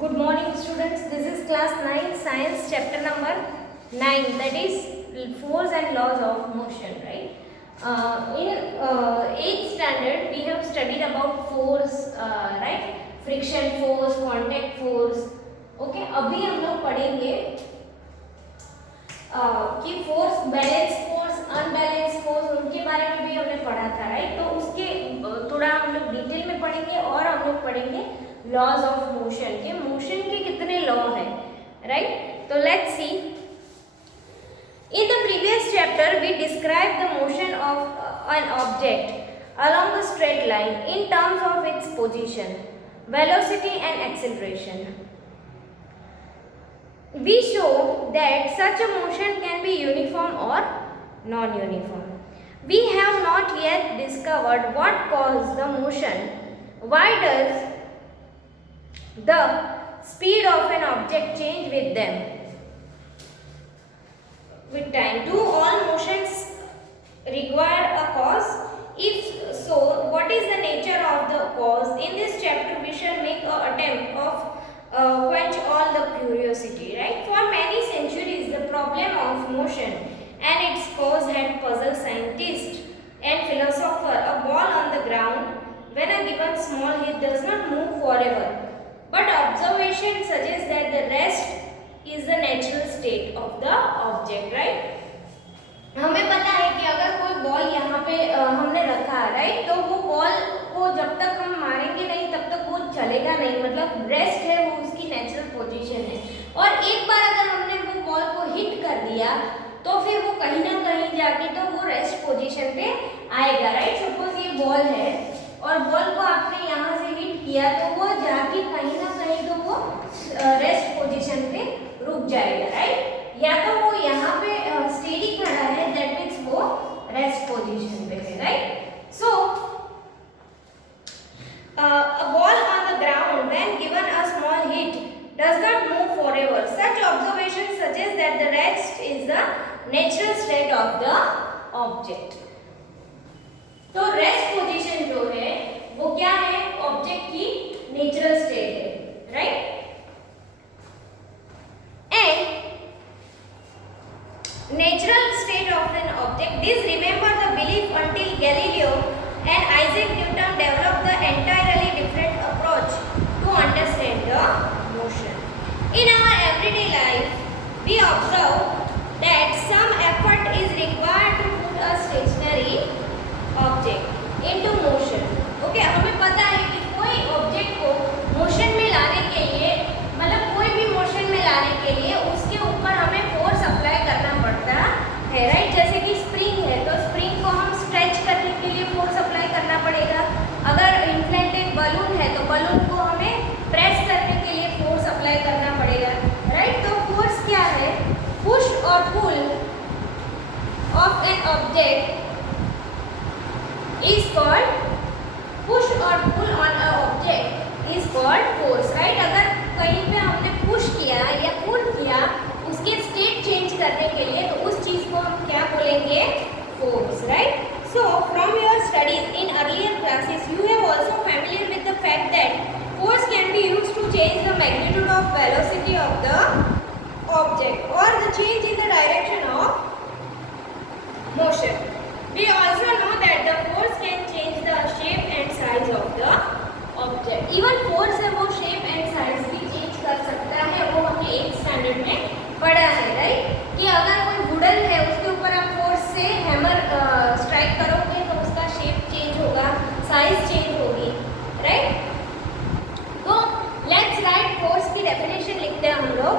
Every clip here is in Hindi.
Good morning students, this is class 9 science chapter number 9, that is force and laws of motion, right? In 8th standard we have studied about force, right? Friction force, contact force. Okay, अभी हम लोग पढ़ेंगे कि force, balance force, unbalance force, उनके बारे में भी हमने पढ़ा था, राइट? तो उसके थोड़ा हम लोग डिटेल में पढ़ेंगे और हम लोग पढ़ेंगे लॉज ऑफ मोशन के मोशन के कितने लॉ हैं, राइट? तो let's see. In the previous chapter we described the motion of an object along a straight line in terms of its position, velocity and acceleration. We show that such a motion can be uniform or non-uniform. We have not yet discovered what causes the motion. Why does the speed of an object change with them? With time. Do all motions require a cause? If so, what is the nature of the cause? In this chapter we shall make an attempt of quench all the curiosity, right? For many centuries the problem of motion and its cause had puzzled scientists and philosophers. A ball on the ground when a given small hit does not move forever, but observation suggests that the rest is the natural state of the object, right? हमें पता है कि अगर कोई बॉल यहाँ पे हमने रखा, राइट, तो वो बॉल को जब तक हम मारेंगे नहीं तब तक वो चलेगा नहीं, मतलब रेस्ट है, वो उसकी नेचुरल पोजीशन है. और एक बार अगर हमने वो बॉल को हिट कर दिया तो फिर वो कहीं ना कहीं जाके तो वो रेस्ट पोजीशन पे आएगा, राइट? सपोज ये बॉल है और बॉल को आपने यहाँ से हिट किया तो वो जाके कहीं ना कहीं तो वो रेस्ट पोजीशन पे रुक जाएगा, राइट? या तो वो यहाँ पे स्टेडी खड़ा है, दैट मीन्स वो रेस्ट पोजीशन पे है, right? So a ball on the ground when given a small hit does not move forever. Such observation suggests that the rest is the natural state of the object. तो रेस्ट पोजीशन जो है वो क्या है? ऑब्जेक्ट की नेचुरल स्टेट है, right? Natural state of an object. This remember the belief until Galileo and Isaac Newton developed the entirely different approach to understand the motion. In our everyday life, we observe that some effort is required to put a stationary object into motion. Okay, हमें पता है कि कोई ऑब्जेक्ट को मोशन में लाने के लिए, मतलब कोई भी मोशन में लाने के लिए उसके ऊपर हमें फोर्स अप्लाई करना पड़ता है, राइट? जैसे कि स्प्रिंग है तो स्प्रिंग को हम स्ट्रेच करने के लिए फोर्स अप्लाई करना पड़ेगा. अगर इन्फ्लेटेड बलून है तो बलून को हमें प्रेस करने के लिए फोर्स अप्लाई करना पड़ेगा, राइट? तो फोर्स क्या है? पुश और pull of an object is called, push और pull on a object is called force, right? अगर कहीं पे हमने पुश किया या पुल किया उसके स्टेट चेंज करने के लिए तो उस चीज को हम क्या बोलेंगे? Force, right? So from your studies in earlier classes you have also familiar with the fact that force can be used to change the magnitude of velocity of the object or the change in the direction of motion. We also know that the force can change the shape and size of the object. Even force है वो shape and size भी change कर सकता है, वो हमने 8th standard में पढ़ा है, राइट? कि अगर कोई वुडन है उसके ऊपर आप फोर्स से हैमर स्ट्राइक करोगे तो उसका शेप चेंज होगा, साइज चेंज होगी, राइट? तो लेट्स राइट फोर्स की डेफिनेशन लिखते हैं हम लोग.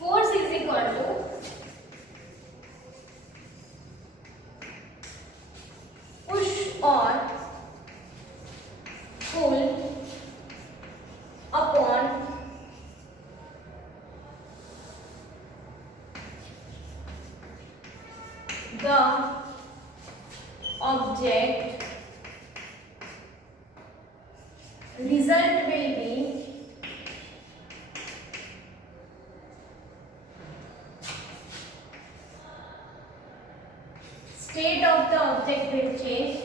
Force is equal to push और pull upon the object. Result will be state of the object will change.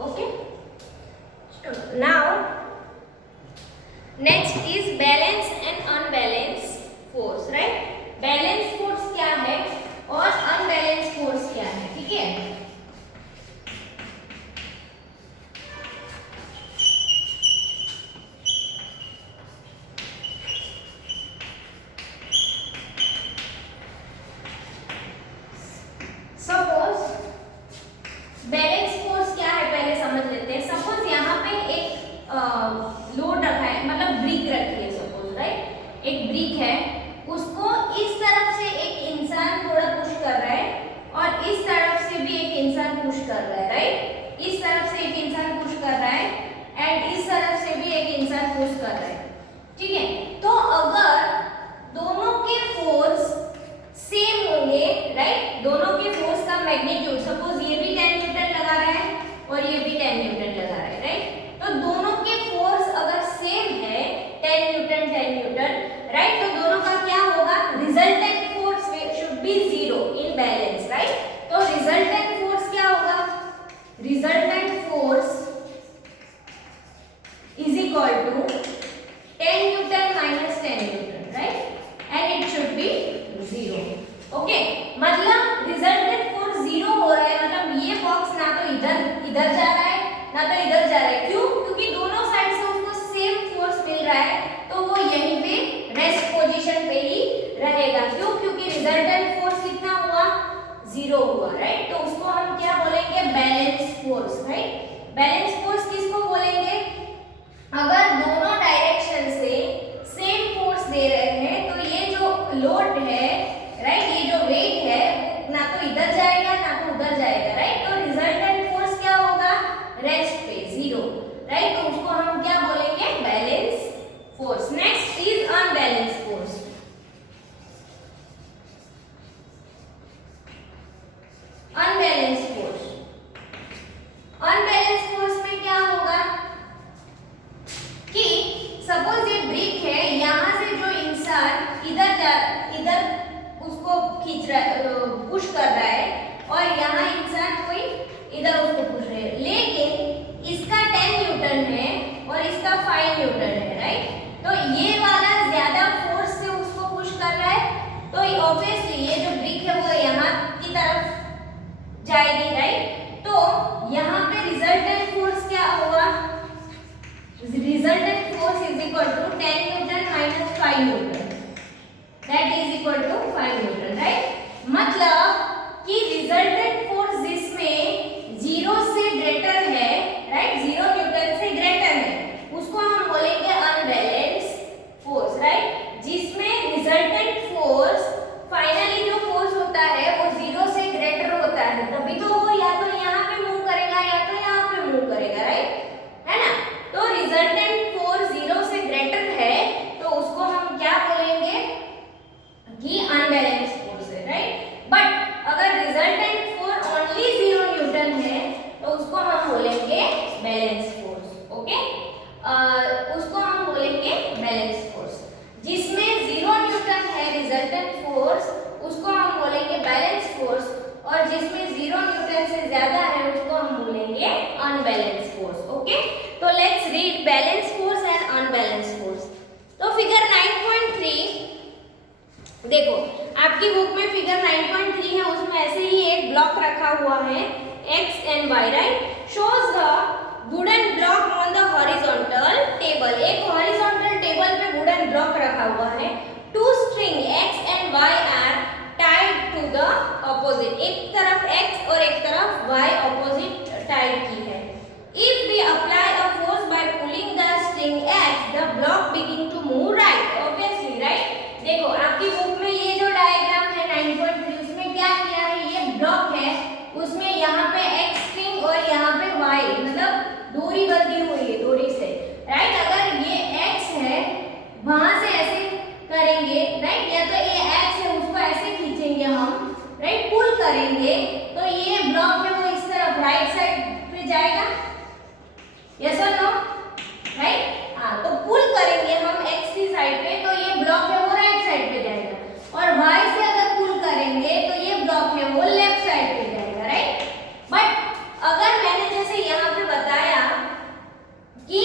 Okay. Now, next is balance and unbalanced force, right? Balance force क्या है और अनबैलेंस फोर्स क्या है, ठीक है? सपोज बैलेंस फोर्स क्या है पहले समझ लेते हैं। सपोज यहाँ पे एक लोड रखा है, मतलब ब्रिक रखी है सपोज, राइट? एक ब्रिक है, उसको इस तरफ से एक इंसान थोड़ा पुश कर रहा है और इस तरफ से भी एक इंसान पुश कर रहा है, राइट? इस तरफ से एक इंसान पुश कर रहा है एंड इस तरफ से भी एक इंसान पुश कर रहा है, ठीक है? तो अगर दोनों के फोर्स सेम होंगे, राइट? दोनों के फोर्स का मैग्नीट्यूड, सपोज ये भी 10 न्यूटन लगा रहा है और ये भी 10 न्यूटन लगा रहा है, राइट? तो दोनों के फोर्स अगर सेम है 10 न्यूटन, राइट? तो दोनों का क्या होगा? Resultant force should be 0 in balance, right? तो रिजल्टेंट फोर्स क्या होगा? Resultant force is equal to 10 newton minus 10 newton, right? And it should be 0. Okay, मतलब रिजल्टेंट फोर्स 0 हो रहा है, मतलब ये बॉक्स ना तो इधर जा रहा है ना तो इधर जा रहा है। क्यों? क्योंकि दोनों साइड से उसको सेम फोर्स मिल रहा है, तो वो यहीं पे रेस्ट पोजीशन पे ही रहेगा। क्यों? क्योंकि रिजल्टेंट फोर्स कितना हुआ? 0 हुआ, राइट? तो उसको हम क्या बोलेंगे? Balance force, right? Balance force किसको बोलेंगे? अगर दोनों डायरेक्शन से सेम फोर्स दे रहे हैं तो ये जो लोड है, राइट, ये जो वेट है ना तो इधर जाएगा ना तो उधर जाएगा, राइट? तो रिजल्टेंट फोर्स क्या होगा? रेस्ट पे 0, राइट? तो उसको हम क्या बोलेंगे? Balance force. Next is unbalance force. Unbalance force, unbalance force में क्या होगा कि सपोज ये ब्रिक है, यहाँ से जो इंसान इधर उसको खींच रहा है, पुश कर रहा है, और यहाँ इंसान कोई इधर उसको पुश रहा है, लेकिन इसका 10 न्यूटन है और इसका 5 न्यूटन है, राइट? तो ये वाला ज्यादा फोर्स से उसको पुश कर रहा है, तो ऑब्वियसली ये जो ब्रिक है वो यहाँ की तरफ जाएगी, राइट? तो यहाँ पे रिजल्टेंट फोर्स क्या होगा? Resultant force is equal to 10 newton minus 5 newton, that is equal to 5 newton, right? मतलब कि रिजल्टेंट फोर्स जिसमें 0 से ग्रेटर है, राइट, 0 न्यूटन से ग्रेटर है, उसको हम बोलेंगे अनबैलेंस फोर्स, राइट? जिसमें रिजल्टेंट फोर्स, फाइनली जो फोर्स होता है वो 0 से ग्रेटर होता है, तभी तो वो या तो यहाँ पे मूव करेगा या तो यहाँ पे मूव करेगा, राइट? है ना? तो रिजल्टेंट फोर्स 0 से ग्रेटर है तो उसको हम क्या बोलेंगे? कि अनबैलेंस फोर्स है, राइट? बट अगर रिजल्टेंट फोर्स ओनली 0 न्यूटन है तो उसको हम बोलेंगे बैलेंस फोर्स. ओके, उसको हम बोलेंगे बैलेंस फोर्स. जिसमें 0 न्यूटन है रिजल्टेंट फोर्स, उसको हम बोलेंगे बैलेंस फोर्स, और जिसमें 0 न्यूटन से ज्यादा है उसको हम बोलेंगे अनबैलेंस फोर्स. ओके, तो let's read balance force and unbalance force. तो फिगर 9.3 देखो, आपकी बुक में फिगर 9.3 है, उसमें ऐसे ही एक ब्लॉक रखा हुआ है x and y, right? Shows the wooden block on the horizontal table. एक हॉरिजॉन्टल टेबल पे वुडन ब्लॉक रखा हुआ है. Two string x and y are tied to the opposite. एक तरफ x और एक तरफ y ऑपोजिट टाइड की है. If we apply a force by pulling the string x, the block begin to move right. Obviously, right? देखो, आपकी बुक में ये जो डायग्राम है 9.3, उसमें क्या किया है? ये ब्लॉक है, उसमें यहाँ पे x स्ट्रिंग और यहाँ पे y, मतलब डोरी बंधी हुई है डोरी से, राइट? अगर ये x है, वहां से ऐसे करेंगे, राइट? या तो ये x है, उसको ऐसे खींचेंगे हम, राइट? पुल करेंगे तो ये ब्लॉक है वो इस तरफ जाएगा, यस और नो, राइट। हाँ, तो पुल करेंगे हम एक्स की साइड पे तो ये ब्लॉक है वो राइट साइड पे जाएगा, और वाई से अगर पुल करेंगे तो ये ब्लॉक है वो लेफ्ट साइड पे जाएगा, राइट। बट अगर मैंने जैसे यहाँ पे बताया कि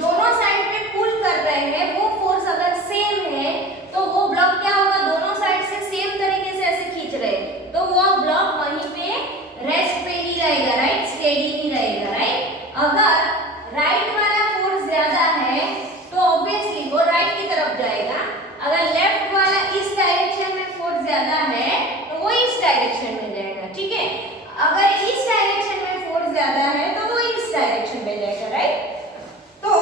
दोनों साइड पे पुल कर रहे हैं, वो फोर्स अगर सेम है तो वो ब्लॉक क्या होगा, दोनों साइड से सेम तरीके से ऐसे खींच रहे हैं तो वो ब्लॉक वहीं पे रेस्ट पे ही रहेगा, राइट, स्टेडी ही रहेगा, राइट। अगर राइट वाला फोर्स ज्यादा है तो ऑब्वियसली वो राइट की तरफ जाएगा, अगर लेफ्ट वाला इस डायरेक्शन में फोर्स ज्यादा है तो वो इस डायरेक्शन में जाएगा, ठीक है। अगर इस डायरेक्शन में फोर्स ज्यादा है तो वो इस डायरेक्शन में जाएगा, राइट। तो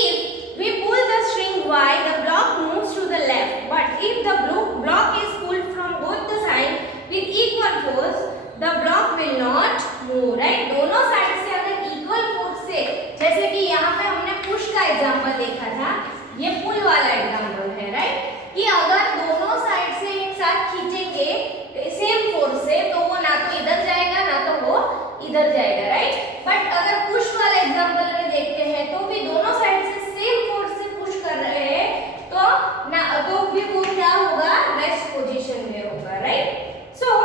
if we pull the string y, the block moves to the left, but if the block is pulled from both the sides with equal force, the block will not move, right। दोनों साइड से अगर इक्वल फोर्स से, जैसे कि यहाँ पे हमने पुश का एग्जांपल देखा था, ये पुल वाला एग्जांपल है, राइट, कि अगर दोनों साइड से एक साथ खींचेंगे सेम फोर्स से तो वो ना तो इधर जाएगा ना तो वो इधर जाएगा, राइट। बट अगर पुश वाला एग्जांपल में देखते हैं तो भी दोनों साइड से सेम फोर्स से पुश कर रहे हैं तो ना तो भी वो क्या होगा, रेस्ट पोजीशन में होगा, right. So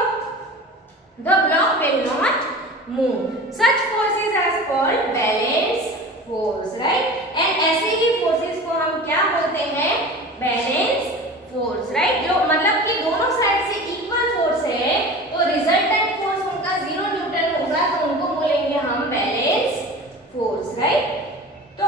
the block will not move, such forces are called balance force, right. And ऐसे ही फोर्सेस को हम क्या बोलते हैं, बैलेंस फोर्स, राइट। जो मतलब कि दोनों साइड से इक्वल फोर्स है तो रिजल्टेंट फोर्स उनका 0 न्यूटन होगा तो उनको बोलेंगे हम बैलेंस फोर्स, राइट। तो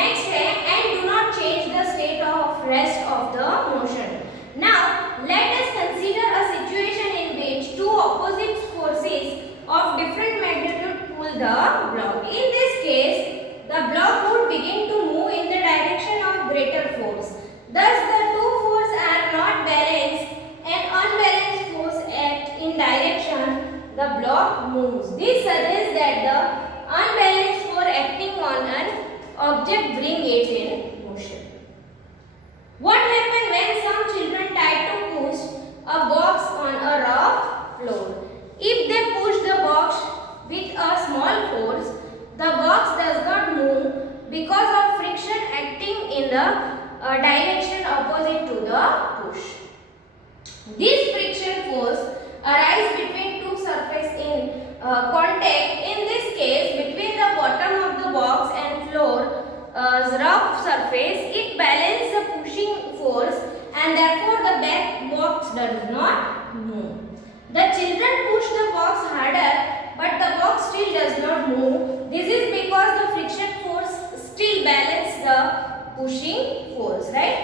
नेक्स्ट है and do not change the state of rest of the motion. Now let us consider a situation in which two opposite forces of different magnitude pull the block. In this case, the block would begin to move in the direction of greater force. Thus, the two forces are not balanced and unbalanced force act in direction the block moves. This suggests that the unbalanced force acting on an object bring it in motion. What happens when some children try to push a box on a rough floor? If they push the box with a small force, the box does not move because of friction acting in the direction opposite to the push. This friction force arises between two surfaces in contact. In this case, between the bottom of the box and floor rough surface, it balances the pushing force and therefore the back box does not move. The children push the box harder, but the box still does not move. This is because the friction force still balances the pushing force, right?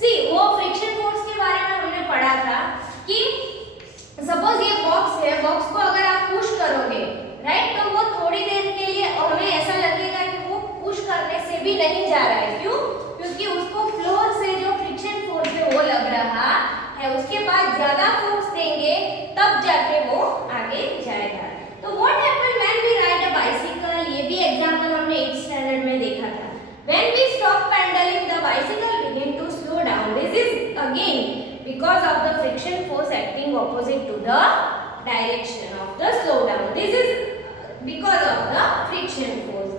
See, वो friction force के बारे में हमने पढ़ा था कि suppose ये box है, box को अगर आप push करोगे, right, तो वो थोड़ी देर के लिए हमें ऐसा लगेगा कि वो push करने से भी नहीं जा रहा है, क्यों? क्योंकि उसको floor से जो friction force है वो लग रहा है, उसके बाद ज्यादा फोर्स देंगे तब जाके वो आगे जाएगा। तो what happen when we ride a bicycle, ये भी एग्जांपल हमने 8th स्टैंडर्ड में देखा था। When we stop pedalling the bicycle begin to slow down. This is again because of the friction force acting opposite to the direction of the slow down. This is because of the friction force.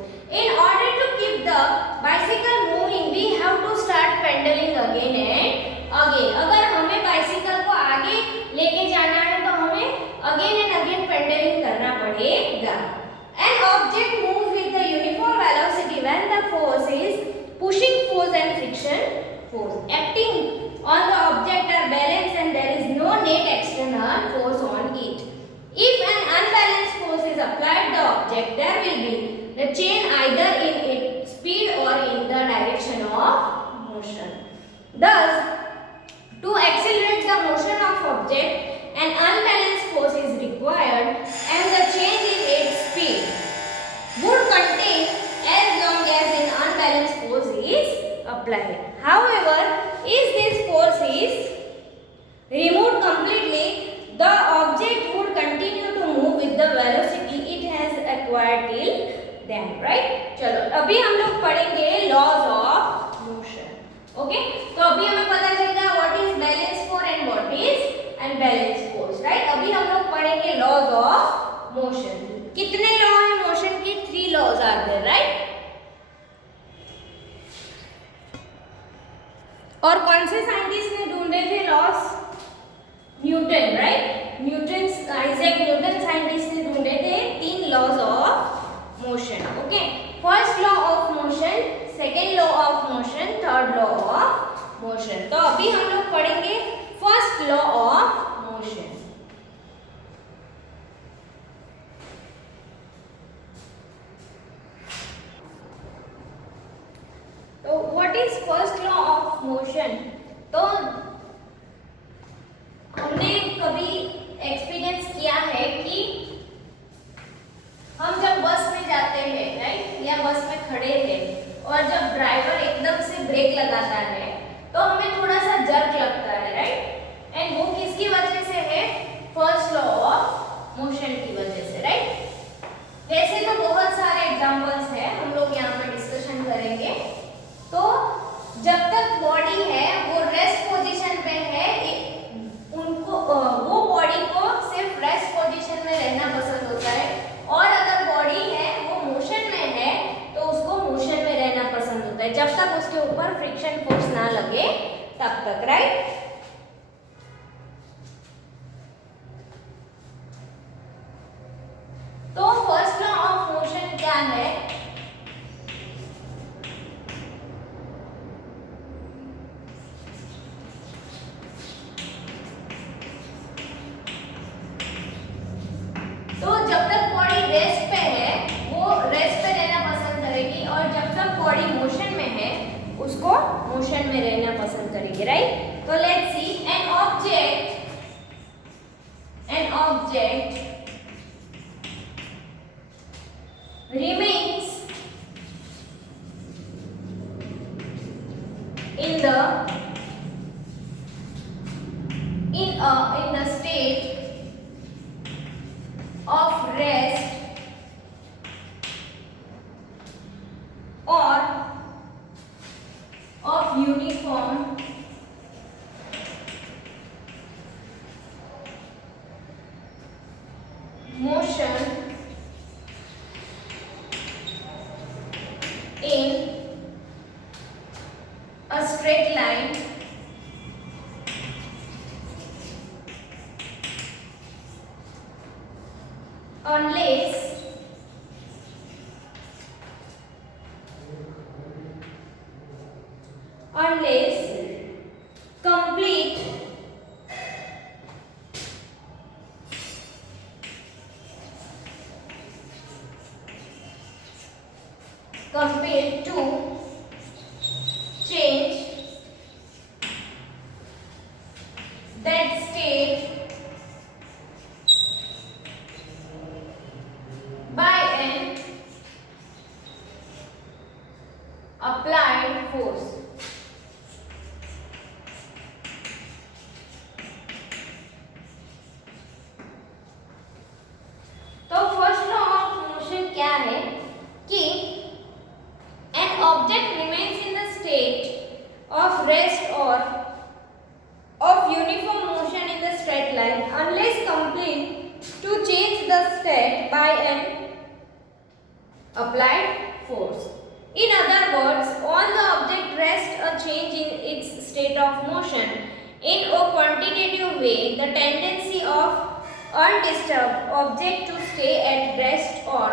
In order to keep the bicycle moving, we have to start pedaling again and again. अगर हमें बाइसिकल को आगे लेके जाना है तो हमें again and again pedaling करना पड़ेगा. An object moves with a uniform velocity when the force is pushing force and friction force acting on the object are balanced and there is no net external force on it. If an unbalanced force is applied the object, there will be the chain either in its speed or in the direction of motion. Thus, to motion. कितने लॉ है मोशन की? 3 लॉज आर देयर, राइट? और कौन से साइंटिस्ट ने ढूंढे थे laws? Newton, right? Newton, Isaac Newton scientist ने ढूंढे थे 3 laws of motion. Okay, first law of motion, second law of motion, third law of motion. तो अभी हम लोग पढ़ेंगे फर्स्ट लॉ ऑफ मोशन। तो what is first law of motion? तो हमने कभी एक्सपीरियंस किया है कि हम जब बस में जाते हैं, राइट, या बस में खड़े थे और जब ड्राइवर एकदम से ब्रेक लगाता है तो हमें थोड़ा सा जर्क लगता है, राइट? एंड वो किसकी वजह से है? फर्स्ट लॉ ऑफ मोशन की वजह से, राइट? वैसे तो बहुत सारे एग्जांपल्स हैं, हम लोग यहाँ पर डिस्कशन करेंगे। तो जब तक बॉडी है वो रेस्ट पोजीशन पे है, उनको वो बॉडी को सिर्फ रेस्ट पोजीशन में रहना पसंद होता है, और अगर बॉडी है वो मोशन में है तो उसको मोशन में रहना पसंद होता है, जब तक उसके ऊपर फ्रिक्शन फोर्स ना लगे तब तक, राइट? तो फर्स्ट लॉ ऑफ मोशन क्या है? तो जब तक बॉडी रेस्ट पे है वो रेस्ट पे रहना पसंद करेगी, और जब तक बॉडी मोशन में है उसको मोशन में रहना पसंद करेगी, राइट? तो let's see, an object remains in the state of rest or of uniform motion in a straight line unless complete compared to change that state by an applied force. तो फर्स्ट लॉ ऑफ मोशन क्या है कि an object remains in the state of rest or of uniform motion in the straight line unless compelled to change the state by an applied force. In other words, on the object rests a change in its state of motion in a quantitative way, the tendency of undisturbed object to stay at rest or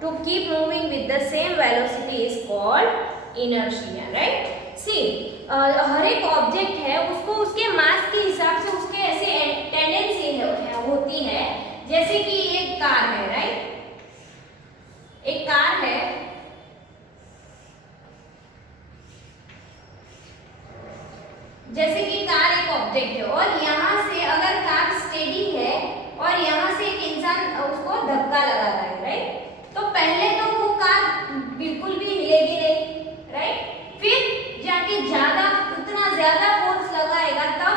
to keep moving with the same velocity is called inertia, right? See, हर एक ऑब्जेक्ट है उसको उसके मास के हिसाब से उसके ऐसे टेंडेंसी होती है, जैसे कि एक कार है, राइट? एक कार है, जैसे कि कार एक ऑब्जेक्ट है और यहाँ से अगर कार स्टेडी है और यहाँ से एक इंसान उसको धक्का लगा रहा है, राइट? तो पहले तो वो कार बिल्कुल भी हिलेगी नहीं, राइट? फिर जाके उतना ज्यादा फोर्स लगाएगा तब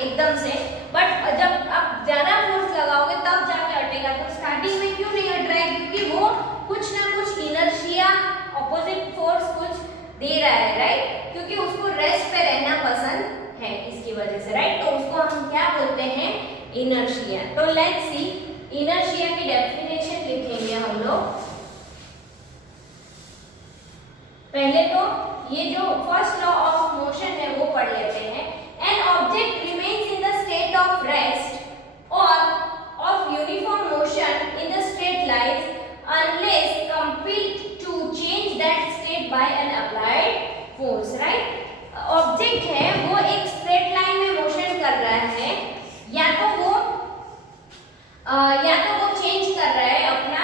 एकदम से, बट जब आप ज्यादा फोर्स लगाओगे तब जाके हटेगा। तो स्टार्टिंग में क्यों नहीं हट रहा है? क्योंकि वो कुछ ना कुछ इनर्शिया, ऑपोजिट फोर्स कुछ दे रहा है, राइट? क्योंकि उसको रेस्ट पे रहना पसंद है इसकी वजह से, राइट? तो उसको हम क्या बोलते हैं? इनर्शिया। तो लेट्स सी इनर्शिया की डेफिनेशन लिखेंगे हम लोग। पहले तो ये जो फर्स्ट लॉ ऑफ मोशन है वो पढ़ लेते हैं। An object remains in the state of rest और of uniform motion in the straight lines unless compelled to change that state by an applied force, right? Object है वो एक स्ट्रेट लाइन में मोशन कर रहा है, या तो वो चेंज कर रहा है अपना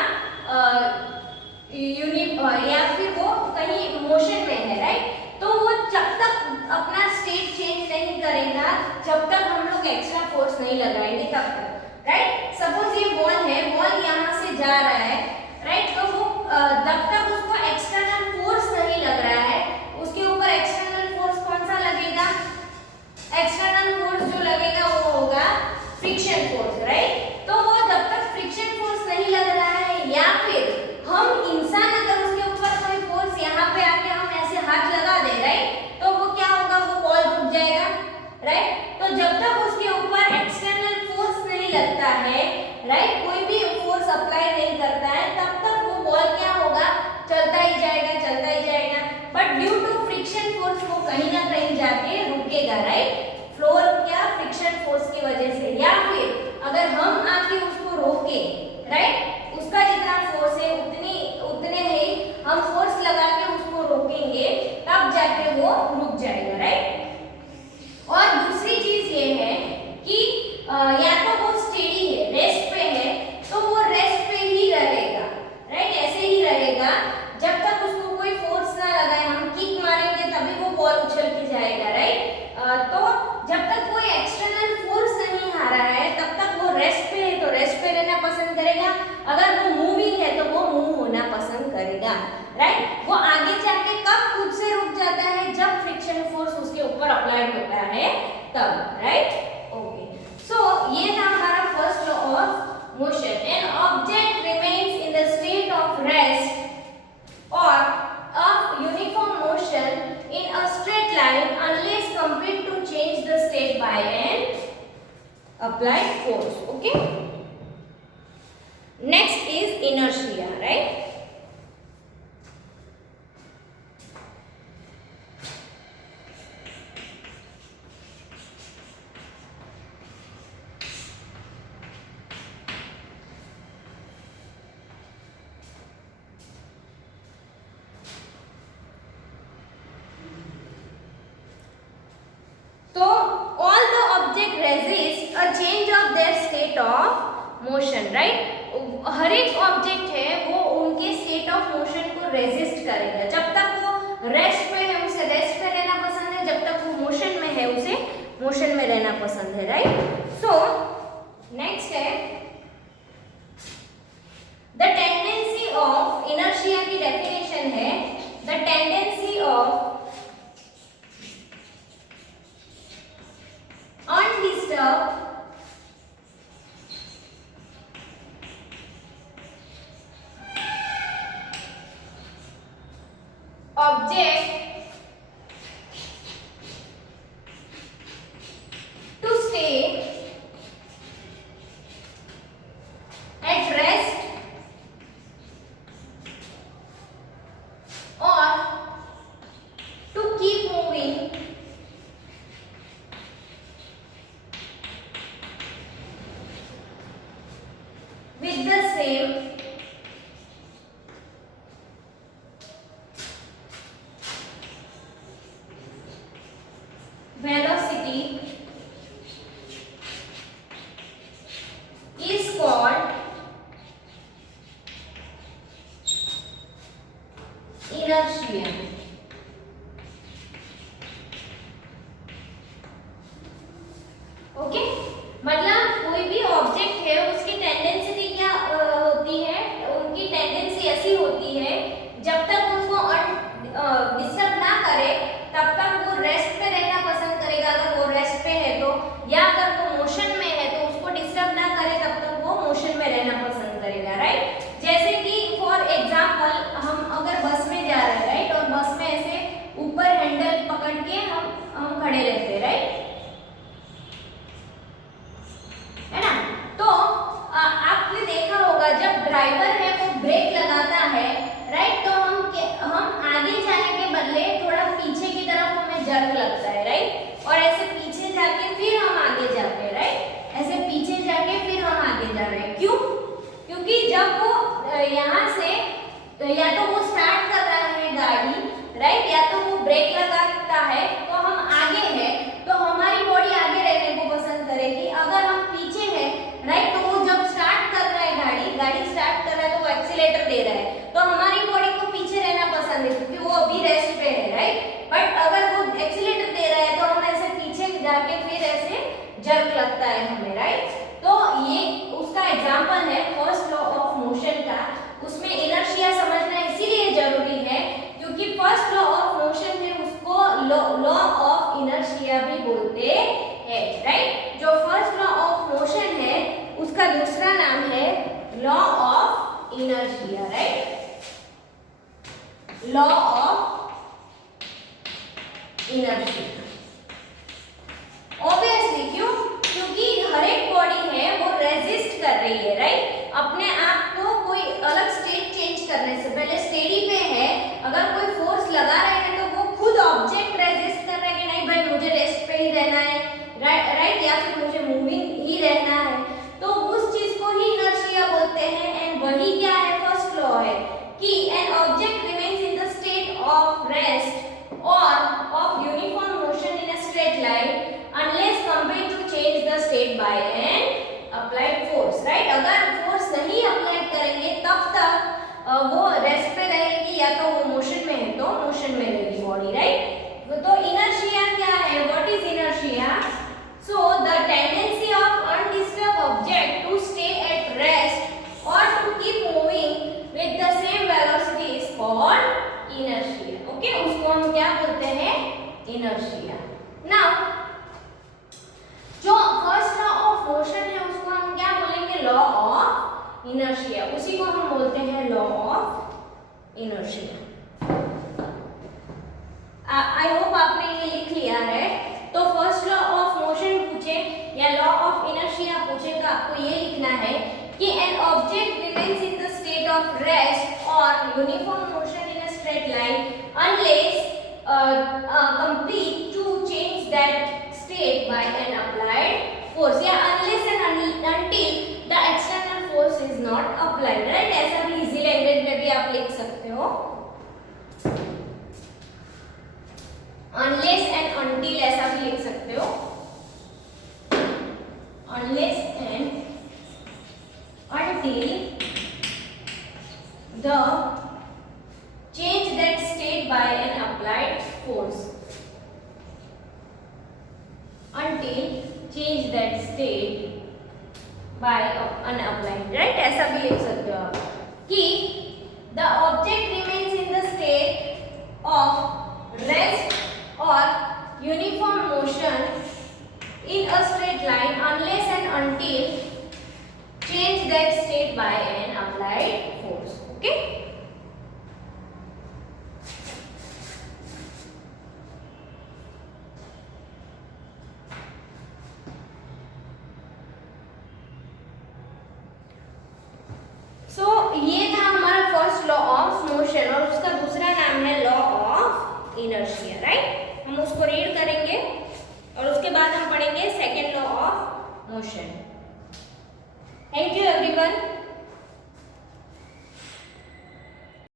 या फिर वो कहीं मोशन में है, राइट? तो वो जब तक अपना स्टेट चेंज नहीं करेगा, जब तक हम लोग एक्स्ट्रा फोर्स नहीं लगाएंगे तब तक, राइट? सपोज ये बॉल है, बॉल यहाँ से जा रहा है, राइट? तो वो जब तक उसको एक्सटर्नल फोर्स नहीं लग रहा है, उसके ऊपर एक्सटर्नल फोर्स कौन सा लगेगा? एक्सटर्नल फोर्स जो लगेगा वो होगा फ्रिक्शन फोर्स, राइट? तो वो जब तक फ्रिक्शन फोर्स नहीं लग रहा है, या फिर हम इंसान अगर उसके ऊपर कोई फोर्स यहाँ पे आके हम ऐसे हाथ लगा दे, राइट? तो वो क्या होगा? वो बॉल रुक जाएगा, राइट? तो जब तक उसके ऊपर एक्सटर्नल फोर्स नहीं लगता है, राइट, कोई भी फोर्स अप्लाई नहीं करता है, तब तक वो बॉल क्या होगा? चलता ही जाएगा, चलता ही जाएगा। But due to friction force वो कहीं ना कहीं जाके रुकेगा, राइट? फ्लोर क्या? फ्रिक्शन फोर्स की वजह से। या फिर अगर हम आके उसको रोके, राइट, उसका जितना फोर्स है उतने ही हम फोर्स लगा के उसको रोकेंगे, तब जाके वो रुक जाएगा, राइट? और दूसरी चीज ये है कि या तो वो स्टेडी है, रेस्ट पे है, तो वो रेस्ट पे ही रहेगा, राइट? ऐसे ही रहेगा जब तक उसको कोई फोर्स ना लगाए। हम किक मारेंगे तभी वो बॉल उछल के जाएगा, राइट? तो जब तक कोई एक्सटर्नल फोर्स नहीं आ रहा है तब तक वो रेस्ट पे है, तो रेस्ट पे रहना पसंद करेगा। अगर वो मूविंग है तो वो मूव होना पसंद करेगा, राइट? वो आगे जाके कब खुद से रुक जाता है? जब फ्रिक्शन फोर्स उसके ऊपर अप्लाइड होता है तब, राइट? ओके, सो ये था हमारा first law of motion. An object remains in the state of rest और of uniform motion in a straight line unless compelled to change the state by an applied force. Okay, next is inertia, right? Of motion, right? हर एक ऑब्जेक्ट है वो उनके स्टेट ऑफ मोशन को रेजिस्ट करेगा। जब तक वो रेस्ट पे है उसे रेस्ट पे रहना पसंद है, जब तक वो मोशन में है उसे मोशन में रहना पसंद है, राइट? सो नेक्स्ट है द टेंडेंसी ऑफ इनर्शिया की डेफिनेशन है the tendency of undisturbed object to stay at rest or to keep moving with the same velocity is called inertia. Okay, मतलब कोई भी ऑब्जेक्ट है उसकी टेंडेंसी क्या होती है? उनकी टेंडेंसी ऐसी होती है जब तक उनको डिस्टर्ब ना करे तब तक वो रेस्ट पे रहना पसंद करेगा। अगर वो रेस्ट पे है तो, फिर ऐसे जर्क लगता है हमें, राइट। तो ये उसका एग्जांपल है फर्स्ट लॉ ऑफ मोशन का। उसमें इनर्शिया समझना इसीलिए जरूरी है क्योंकि फर्स्ट लॉ ऑफ मोशन है उसको लॉ ऑफ इनर्शिया भी बोलते हैं, राइट। जो फर्स्ट लॉ ऑफ मोशन है उसका दूसरा नाम है law of inertia, right. Law of inertia obviously क्यों, क्योंकि हर एक बॉडी है वो रेजिस्ट कर रही है, राइट। अपने आप को कोई अलग स्टेट चेंज करने से पहले स्टेडी पे है, अगर कोई फोर्स लगा रहे हैं तो वो खुद ऑब्जेक्ट रेजिस्ट कर रहा है कि नहीं भाई मुझे रेस्ट पे ही रहना है, राइट, या फिर मुझे मूविंग ही रहना है, तो उस चीज को ही इनर्शिया बोलते हैं। एंड वही क्या है, फर्स्ट लॉ है कि an object remains in the state of rest or of uniform motion in a straight line unless compelled to change the state by an applied force, right। अगर फोर्स नहीं अप्लाई करेंगे तब तक वो रेस्ट पे रहेगी या तो वो मोशन में है तो मोशन में रहेगी बॉडी, राइट। तो इनर्शिया क्या है, what is inertia? So the tendency of undisturbed object to stay at rest और to keep moving with the same velocity is called inertia, okay. उसको हम क्या बोलते हैं, इनर्शिया। नाउ जो फर्स्ट लॉ ऑफ मोशन है उसको हम क्या बोलेंगे, लॉ ऑफ इनर्शिया, उसी को हम बोलते हैं law of inertia. I hope आपने ये लिख लिया है। तो फर्स्ट लॉ ऑफ मोशन पूछे या लॉ ऑफ इनर्शिया पूछे तो आपको ये लिखना है कि an object remains in the state of rest और uniform motion straight line unless complete to change that state by an applied force, या unless and until the external force is not applied, right। ऐसा भी इजी लैंग्वेज में भी आप लिख सकते हो, unless and until ऐसा भी लिख सकते हो, unless and until the change that state by an applied force, until change that state by an applied, right। ऐसा भी लिख सकते हो आप कि the object remains in the state of rest or uniform motion in a straight line unless and until change that state by an applied force, okay।